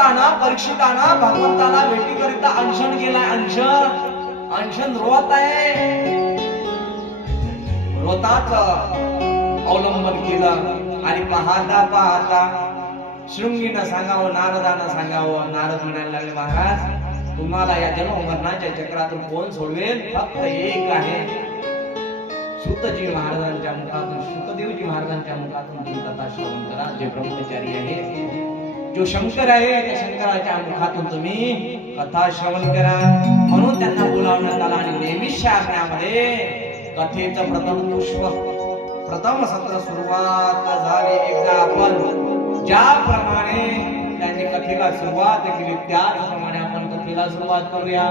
परीक्षिताना भगवंताला भेटीकरिता अनशन गेला. अनशन रोत आहे. रोताच अवलंबन केलं आणि पाहता शृंगीनं सांगावं, नारदानं सांगावं. नारद म्हणायला लागले, महाराज तुम्हाला या जन्म मरणाच्या चक्रातून कोण सोडवेल? फक्त एक आहे, सुतजी महाराजांच्या मुखातून, सुतदेवजी महाराजांच्या मुखातून तुम्ही कथा श्रवण करा. जे ब्रह्मचारी आहे, जो शंकर आहे, त्या शंकराच्या मुखातून तुम्ही कथा श्रवण करा. म्हणून त्यांना बोलावण्यात आला आणि नेहमीच्या आज्ञामध्ये कथेचं प्रथम सत्र सुरुवात झाली. एकदा आपण ज्याप्रमाणे त्यांनी कथेला सुरुवात केली त्याचप्रमाणे आपण कथेला सुरुवात करूया.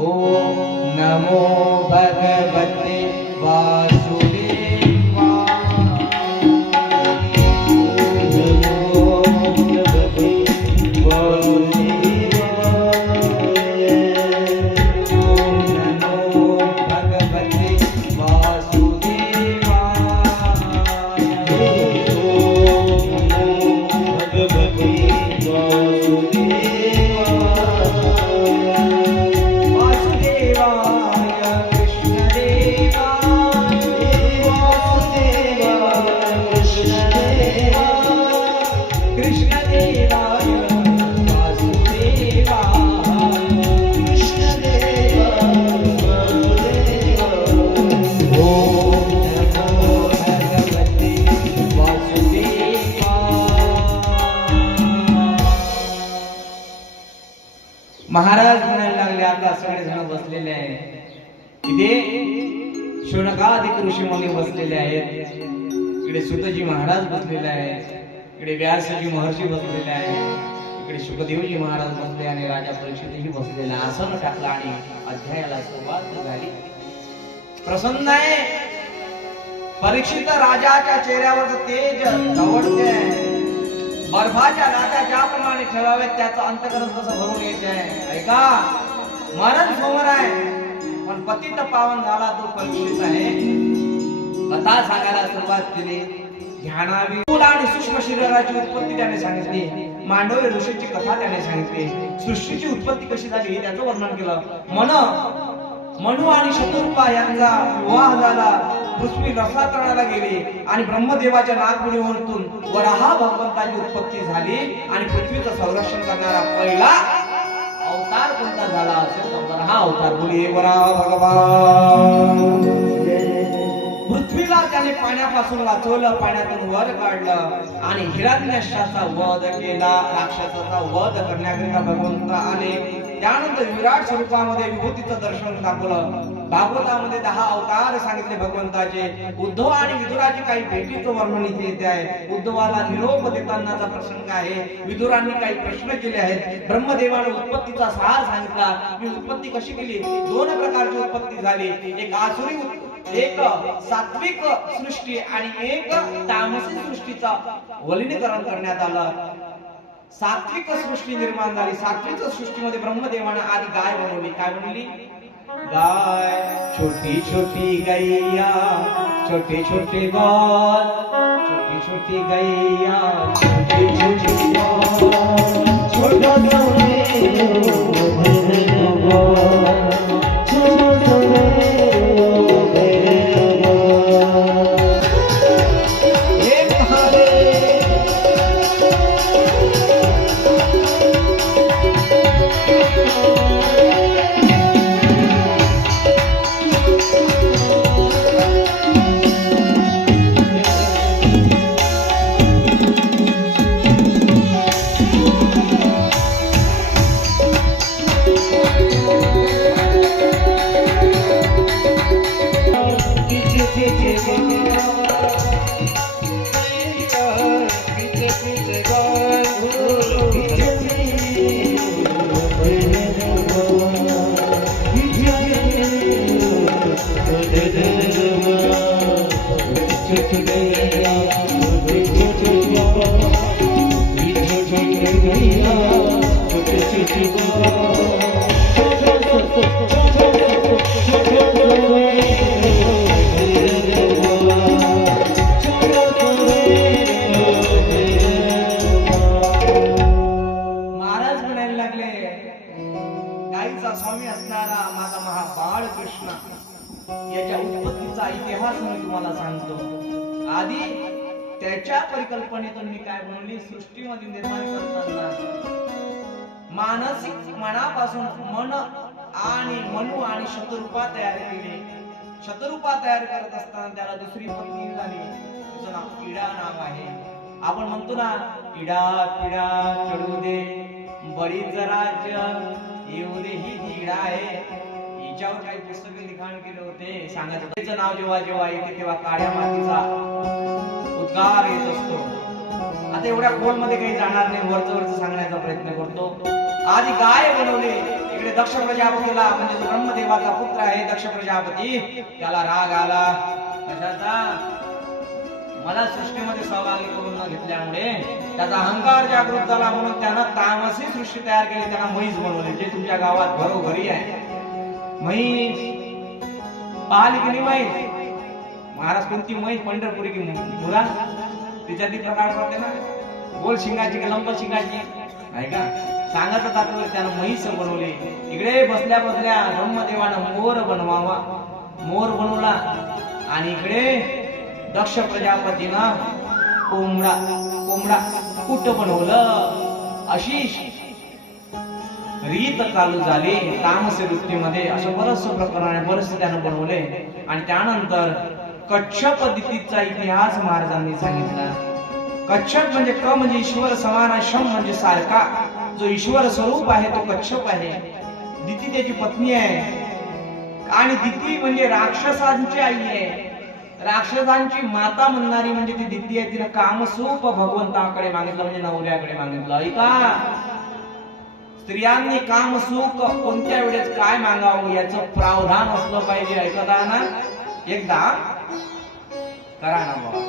ओम नमो भगवते वासुदेवाय. महाराज म्हणायला लागले, आता सगळे जण बसलेले आहेत. इथे शौनकादिक ऋषी मुनी बसलेले आहेत. इकडे सुतजी महाराज बसलेले आहेत. इकडे व्यासजी महर्षी बसलेले आहेत. इकडे शुकदेवजी महाराज बसले आणि राजा परीक्षितही बसलेला. आसन टाकला आणि अध्यायाला सुरुवात झाली. प्रसन्न आहे. परीक्षित राजाच्या चेहऱ्यावर तेज दवडते. बर्फाच्या लाटा ज्याप्रमाणे ठेवाव्यात त्याचं अंतकरण कसं भरून येत आहे. ऐका, मरण समोर आहे पण पतित पावन झाला तो परीक्षित आहे. कथा सांगायला सुरुवात केली. ध्यानावी आणि सूक्ष्म शरीराची उत्पत्ती त्याने सांगितली. मांडवी ऋषीची कथा त्याने सांगितली. सृष्टीची उत्पत्ती कशी झाली त्याचं वर्णन केलं. मनु आणि शतरूपा यांचा विवाह झाला. पृथ्वी रसातरणाला गेली आणि ब्रह्मदेवाच्या नागपुडीवरून वराह भगवंताची उत्पत्ती झाली आणि पृथ्वीचं संरक्षण करणारा पहिला अवतार कोणता झाला असेल तर वराह अवतार. बोलिये वराह भगवान. पृथ्वीला त्याने पाण्यापासून वाचवलं, पाण्यातून वर काढलं आणि हिरण्यकश्यपाचा वध केला. राक्षसाचा वध करण्याकरिता भगवंत आले. त्यानंतर विराट स्वरूपामध्ये विभूतीचं दर्शन दाखवलं. भागवतामध्ये 10 अवतार सांगितले भगवंताचे. उद्धव आणि विदुराची काही भेटीचं वर्णन इथे येते आहे. उद्धवाला निरोप देतानाचा प्रसंग आहे. विदुरांनी काही प्रश्न केले आहेत. ब्रह्मदेवाने उत्पत्तीचा सार सांगितला. मी उत्पत्ती कशी केली? 2 प्रकारची उत्पत्ती झाली. एक आसुरी, एक सात्विक सृष्टी आणि एक तामसी सृष्टीचं वलिनीकरण करण्यात आलं. सात्विक सृष्टी निर्माण झाली. सात्विक सृष्टीमध्ये ब्रह्मदेवाने आधी गाय बनवली. काय बनवली? गाय. छोटी छोटी गैया, छोटे छोटे बाल, छोटी छोटी गैया, छोटी छोटी बाल, छोटा स्वामी असणारा माझा महाबाळ कृष्ण याच्या उत्पत्तीचा इतिहास मी तुम्हाला सांगतो. आधी त्याच्या परिकल्पनेतून मी काय बनवली, सृष्टीमध्ये निर्माण करताना मानसिक मनापासून मन आणि मनू आणि शतरूपा तयार केले. शतरूपा तयार करत असताना त्याला दुसरी पत्नी झाली, तिचं नाव इडा नाव आहे. आपण म्हणतो ना, इडा पिडा चढू दे बळीच राज्य येऊ दे, ही इडा आहे. हिच्यावर काही पुस्तके लिखाण केले होते. सांगायचं तिचं नाव जेव्हा जेव्हा येते तेव्हा काळ्या मातीचा उद्गार येत असतो. आता एवढ्या खोल मध्ये काही जाणार नाही, वरच सांगण्याचा प्रयत्न करतो. आधी गाय बनवली. इकडे दक्ष प्रजापतीला, म्हणजे जो ब्रह्मदेवाचा पुत्र आहे दक्ष प्रजापती, त्याला राग आला. कशाचा? मला सृष्टीमध्ये सहभागी करून न घेतल्यामुळे त्याचा अहंकार जागृत झाला, म्हणून त्यानं तामसी सृष्टी तयार केली. त्यांना म्हैस बनवली, जे तुमच्या गावात घरोघरी आहे. म्हैस पाहिली की नाही म्हैस? महाराज कोणती म्हैस? पंढरपुरी की मुला? तिच्यातली प्रकार पडते ना, गोल शिंगाची की लंब शिंगाची, आहे का? सांगत तात्पर्य त्यानं म्हैस बनवली. इकडे बसल्या बसल्या ब्रह्मदेवानं मोर बनवावा, मोर बनवला. आणि इकडे दक्ष प्रजापतीनं कोंबडा कुट बनवलं. अशी रीत चालू झाली तामस वृत्तीमध्ये. असं बरंच प्रकरण बरेच त्यानं बनवले. आणि त्यानंतर कच्छप पद्धतीचा इतिहास महाराजांनी सांगितला. कच्छप म्हणजे क म्हणजे ईश्वर समान आहे, शम म्हणजे सारखा. जो ईश्वर स्वरूप आहे तो कच्छप आहे. दिती त्याची पत्नी आहे. आणि दिती म्हणजे राक्षसांची आई आहे, राक्षसांची माता म्हणणारी म्हणजे ती दिती आहे. तिने कामसूप भगवंताकडे मागितलं, म्हणजे नवऱ्याकडे मागितलं. ऐका, स्त्रियांनी कामसुख कोणत्या वेळेस काय मागावं याचं प्रावधान असलं पाहिजे. ऐकता ना? एकदा करा ना बाबा.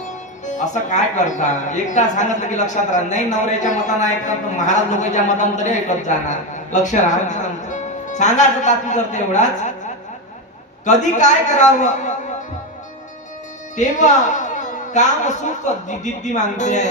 असं काय करता? एकदा सांगितलं की लक्षात राहत नाही. नवऱ्याच्या मतानं ऐकतात, महाराज लोकांच्या मतानं तरी ऐकत जाणार, लक्ष राहत. सांगायचं तात्पर्य करते एवढाच, कधी काय करावं तेव्हा कामसुख दिद्दी मागते,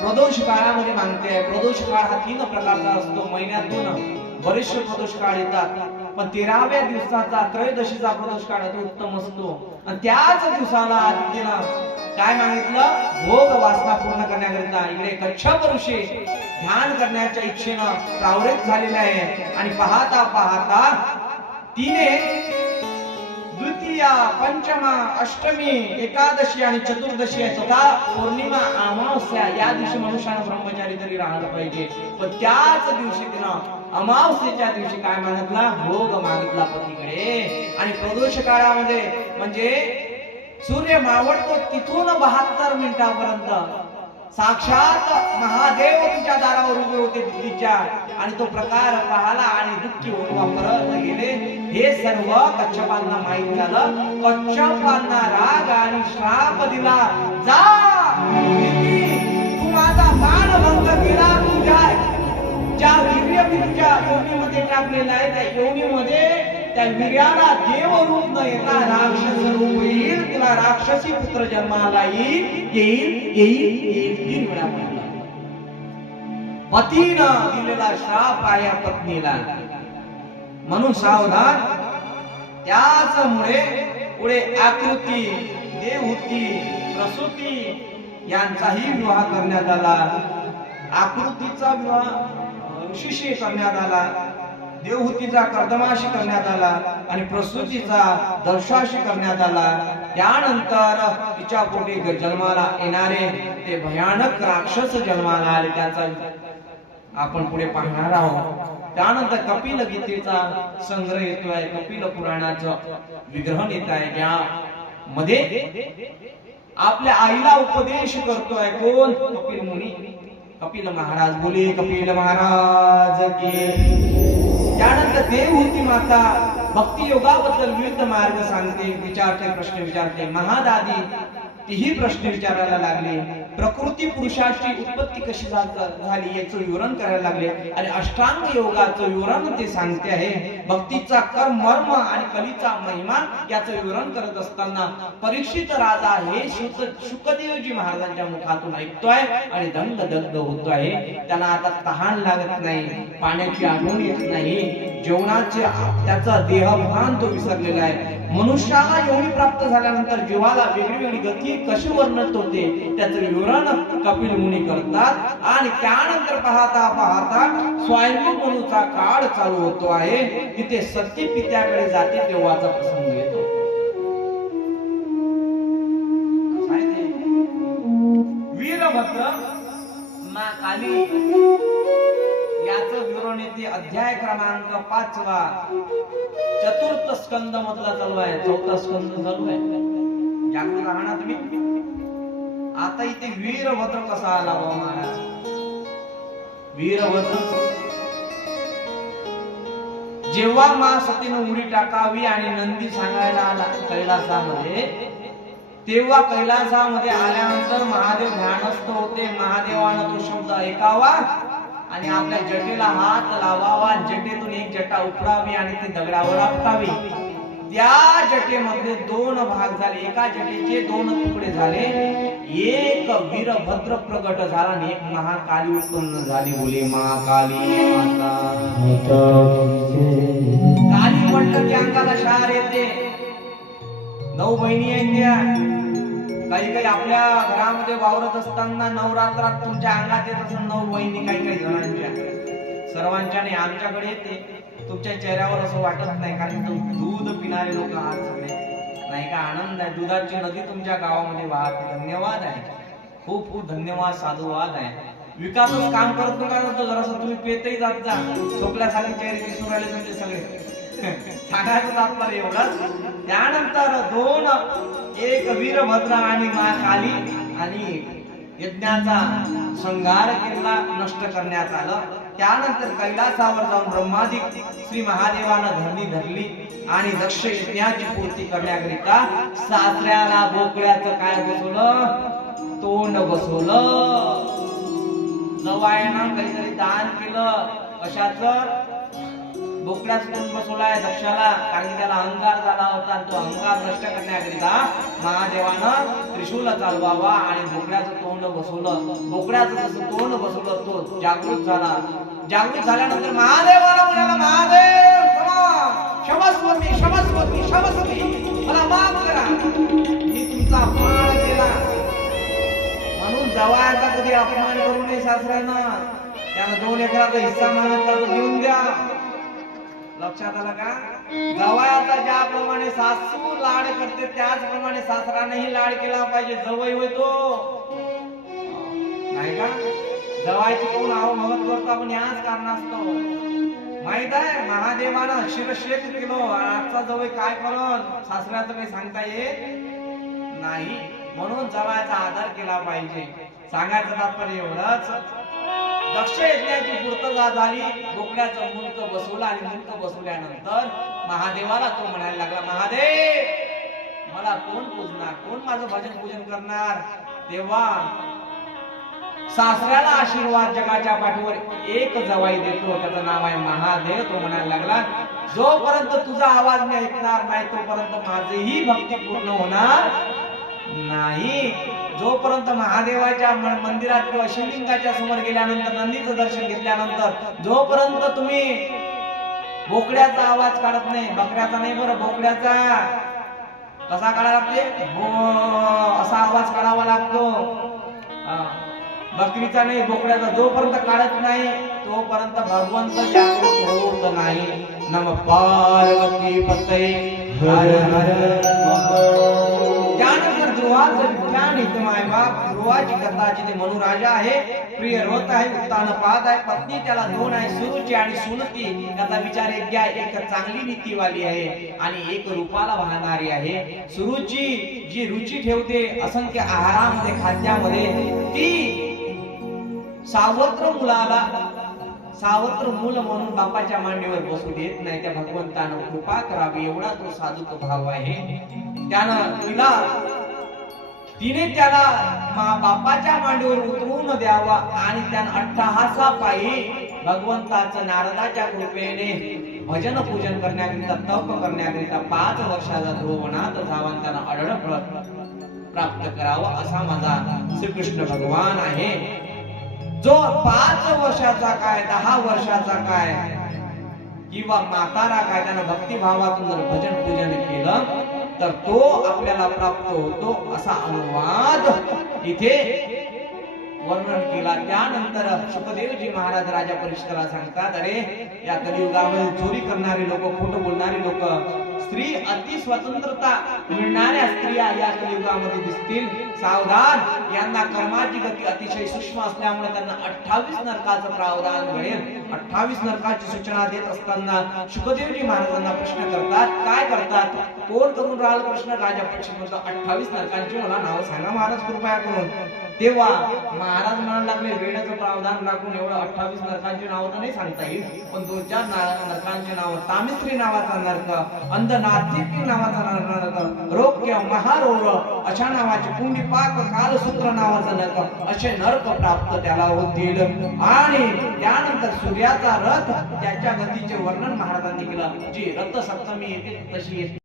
प्रदोष काळामध्ये मागते. प्रदोष काळ हा 3 प्रकारचा असतो. महिन्यातून बरेचसे प्रदोष काळ येतात, पण 13व्या दिवसाचा त्रयोदशीचा प्रदोष काळ तो उत्तम असतो. आणि त्याच दिवसाला आदित्यनं काय मागितलं? भोग वासना पूर्ण करण्याकरिता. इकडे कच्छप ऋषी ध्यान करण्याच्या इच्छेनं प्रावृत्त झालेला आहे. आणि पाहता पाहता तिने द्वितीया, पंचमा, अष्टमी, एकादशी आणि चतुर्दशी आहे तथा पौर्णिमा, अमावस्या या दिवशी मनुष्यानं ब्रह्मचारी तरी राहिलं पाहिजे. पण त्याच दिवशी तिनं अमावस्येच्या दिवशी काय मागितला? भोग मागितला पतीकडे. आणि प्रदोष काळामध्ये म्हणजे सूर्य मावळतो तिथून 72 मिनिटापर्यंत साक्षात महादेव तिच्या दारावर उभे होते दिल्लीच्या. आणि तो प्रकार पाहला आणि दुःखी होऊन वापरत गेले. हे सर्व कच्छपांना माहित झालं. कच्छपांना राग आणि श्राप दिला, जा तू माझा मानभंग केला, तुझ्या ज्या वीर्य तुझ्या योनीमध्ये टाकलेला आहे त्या योनीमध्ये त्या वीर्याला देव रूप न येता राक्षस रूप येईल. तुला राक्षसी पुत्र जन्माला येईल. 3 वेळा म्हणला. पतीनं दिलेला श्राप आहे पत्नीला, म्हणून सावधान. त्याचमुळे पुढे आकृती, देवहूती, प्रसूती यांचाही विवाह करण्यात आला. आकृतीचा विवाह ऋषीशी करण्यात आला, देवहूतीचा कर्दमाशी करण्यात आला आणि प्रसूतीचा दर्शाशी करण्यात आला. त्यानंतर तिच्या पोटी जन्माला येणारे ते भयानक राक्षस जन्माला आले, त्याचा आपण पुढे पाहणार आहोत. त्यानंतर कपिल गीतेचा संग्रह येतोय, कपिल पुराणाचं विग्रहण येत आहे. या मध्ये आपल्या आईला उपदेश करतोय कोण? कपिल मुनी, कपिल महाराज. बोले कपिल महाराज की. त्यानंतर देवहूती माता भक्ती योगाबद्दल विविध मार्ग सांगते, विचारते, प्रश्न विचारते. महादादी तीही प्रश्न विचारायला लागली. प्रकृती पुरुषाची उत्पत्ती कशी झाली याचं विवरण करायला लागले आणि अष्टांग योगाचं विवरण ते सांगते आहे. भक्तीचा कर्म मर्म आणि कलीचा महिमा याचं विवरण करत असताना परीक्षित राजा हे शुकदेवजी महाराजांच्या मुखातून ऐकतोय आणि दंग दग्ध होतोय. त्याला आता तहान लागत नाही, पाण्याची आठवण येत नाही, जेवणाचे त्याचा देहभान तो विसरलेला आहे. मनुष्याला योनी प्राप्त झाल्यानंतर जीवाला वेगळी वेगळी गती कशी वर्णत होते त्याचं विवरण कपिल मुनी करतात. आणि त्यानंतर पाहता पाहता स्वयंभू मनुचा काळ चालू होतो आहे. तिथे सती पित्याकडे जाते तेव्हाचा प्रसंग येतो. वीरभद्र मा काली याचं विवरण येते अध्याय क्रमांक 5 चतुर्थ स्कंद मधला चालू आहे. चौथा स्कंद चालू आहे. जागरूक राहा ना तुम्ही. आता इथे वीरभद्र कसा आला बाबा महाराज. वीरभद्र जेव्हा मा सतीनं उडी टाकावी आणि नंदी सांगायला आला कैलासामध्ये, तेव्हा कैलासामध्ये आल्यानंतर महादेव ध्यानस्थ होते. महादेवानं तो शब्द ऐकावा आणि आपल्या जटेला हात लावावा, जटेतून एक जटा उपडावी आणि ती दगडावर आपटावी. त्या जटेमध्ये 2 भाग झाले. एका जटेचे 2 तुकडे झाले. एक वीरभद्र प्रगट झाला आणि एक महाकाली उत्पन्न झाली. बोले महाकाली माता. काली म्हटलं की अंगाला शार येते. 9 बहिणी आहेत त्या. काही आपल्या घरामध्ये वावरत असताना नवरात्रात तुमच्या अंगात येत असं 9 बहिणी काही जणांच्या, सर्वांच्या नाही. आमच्याकडे येते. तुमच्या चेहऱ्यावर असं वाटत नाही कारण दूध पिणारे लोक आहात सगळे, नाही का. आनंद आहे. दुधाची नदी तुमच्या गावामध्ये वाहते. धन्यवाद आहे, खूप खूप धन्यवाद, साधुवाद आहे. विकासच काम करत नका जरासं तुम्ही पेतही जात जा. झोपल्यासारखे चेहरे दिसून राहिले तुमचे सगळे. सांगायचं तात्पर्य एवढंच. त्यानंतर 2 एक वीरभद्र आणि मा काली आणि यज्ञाचा संहार केला, नष्ट करण्यात आलं. त्यानंतर कैलासावर जाऊन ब्रह्मादिक श्री महादेवानं धरणी धरली आणि दक्ष यज्ञाची पूर्ती करण्याकरिता सासऱ्याला बोकड्याचं काय बसवलं, तोंड बसवलं. जवाईनं काहीतरी दान केलं. कशाचं? बोकड्याचं तोंड बसवलाय दक्षाला, कारण की त्याला अहंकार झाला होता. तो अहंकार नष्ट करण्याकरिता महादेवानं त्रिशूल चालवावा आणि बोकड्याचं तोंड बसवलं. बोकड्याचं जसं तोंड बसवलं तो जागृत झाला. जागृत झाल्यानंतर महादेवाला म्हणाला, महादेव क्षमस्वती क्षमस्वती क्षमस्वती, मला माफ करा, मी तुमचा अपमान केला. म्हणून जवायाचा कधी अपमान करू नये सासऱ्यानं. त्यानं 2 एकराचा हिस्सा मागितला तो देऊन द्या. लक्षात आलं का? जवायाचा ज्याप्रमाणे सासू लाड करते त्याचप्रमाणे सासरानेही लाड केला पाहिजे. जवळ होय तो, नाही का? जवायची कोण भगत करतो आपण याच कारणास्तव. माहित आहे महादेवानं शिरशेक केलो. आजचा जवळ काय करण सासऱ्याचं काही सांगता येत नाही. म्हणून जवायचा आदर केला पाहिजे. सांगायचं तात्पर्य एवढंच. दक्ष यज्ञाची पूर्तता झाली. बोकड्याचं मुंडक बसवलं आणि मुंडक बसवल्यानंतर महादेवाला तो म्हणायला लागला, महादेव मला कोण पूजणार, कोण माझं भजन पूजन करणार? तेव्हा सासऱ्याला आशीर्वाद जगाच्या पाठीवर एक जवाई देतो, त्याचं नाव आहे महादेव. तो म्हणायला लागला, जोपर्यंत तुझा आवाज मी ऐकणार नाही तोपर्यंत माझीही भक्ती पूर्ण होणार नाही. जोपर्यंत महादेवाच्या मंदिरात किंवा शिवलिंगाच्या समोर गेल्यानंतर, नंदीचं दर्शन घेतल्यानंतर जोपर्यंत तुम्ही बोकड्याचा आवाज काढत नाही, बकऱ्याचा नाही बरं, बोकड्याचा कसा काढावा लागते, असा आवाज काढावा लागतो. बकरीचा नाही, बोकड्याचा जोपर्यंत काढत नाही तोपर्यंत भगवंत जागृत होत नाही. नम पार्वती पतये हर हर. त्यानंतर ध्रुवाचं विज्ञान इथं माय बाप ध्रुवाची कथा जिथे मनु राजा आहे, प्रिय रथ आहे, उत्तानपाद आहे, पत्नी त्याला 2 आहे, सुरुची आणि सुनती. त्याचा विचार एक आहे, एक चांगली नीतीवाली आहे आणि एक रूपाला वाहणारी आहे. सुरुची जी रुची ठेवते असंख्य आहारामध्ये, खाद्यामध्ये, ती सावत्र मुलाला सावत्र मूल म्हणून बापाच्या मांडीवर बसू देत नाही. त्या भगवंतानं कृपा करावी एवढा तो साधुक भाव आहे. त्यानं तिला तिने त्याला बापाच्या मांडीवर उतरवून द्यावा आणि त्यानं अट्टहासापायी भगवंताचं नारदाच्या कृपेने भजन पूजन करण्याकरिता तप करण्याकरिता 5 वर्षाचा ध्रुवनाथ जावा आणि त्यांना अढळ प्राप्त करावा असा माझा श्रीकृष्ण भगवान आहे. जो 5 वर्षाचा काय 10 वर्षाचा काय किंवा म्हातारा काय त्यानं भक्तिभावातून जर भजन पूजन केलं तर तो आपल्याला प्राप्त होतो असा अनुवाद इथे वर्णन केला. त्यानंतर शुकदेवजी महाराज राजा परीक्षिताला सांगतात, अरे या कलियुगामध्ये चोरी करणारे लोक, खोटं बोलणारे लोक, स्त्री अति स्वतंत्रता मिळणाऱ्या स्त्रिया या कलियुगामध्ये दिसतील. सावधान, यांना कर्माची गती अतिशय सूक्ष्म असल्यामुळे त्यांना 28 नरकाचं प्रावधान मिळेल. 28 नरकाची सूचना देत असताना शुकदेवजी महाराजांना प्रश्न करतात, काय करतात, कोण करून राहिल प्रश्न. राजा परीक्षित म्हणतो 28 नरकांची मला नाव सांगा महाराज कृपया करून. तेव्हा महाराज म्हणायला लागले, वेळेचं प्रावधान राखून एवढं 28 नरकांची नाव तर नाही सांगता येईल, पण 2-4 नरकांची नाव. तामिश्री नावाचा नरक, अंधनाथिक नावाचा नरक, रोग्य महारोग अशा नावाचे, कुंडीपाक कालसूत्र नावाचा नरक, असे नरक प्राप्त त्याला होतील. आणि त्यानंतर सूर्याचा रथ त्याच्या गतीचे वर्णन महाराजांनी केलं. जी रथ सप्तमी येते तशी येते.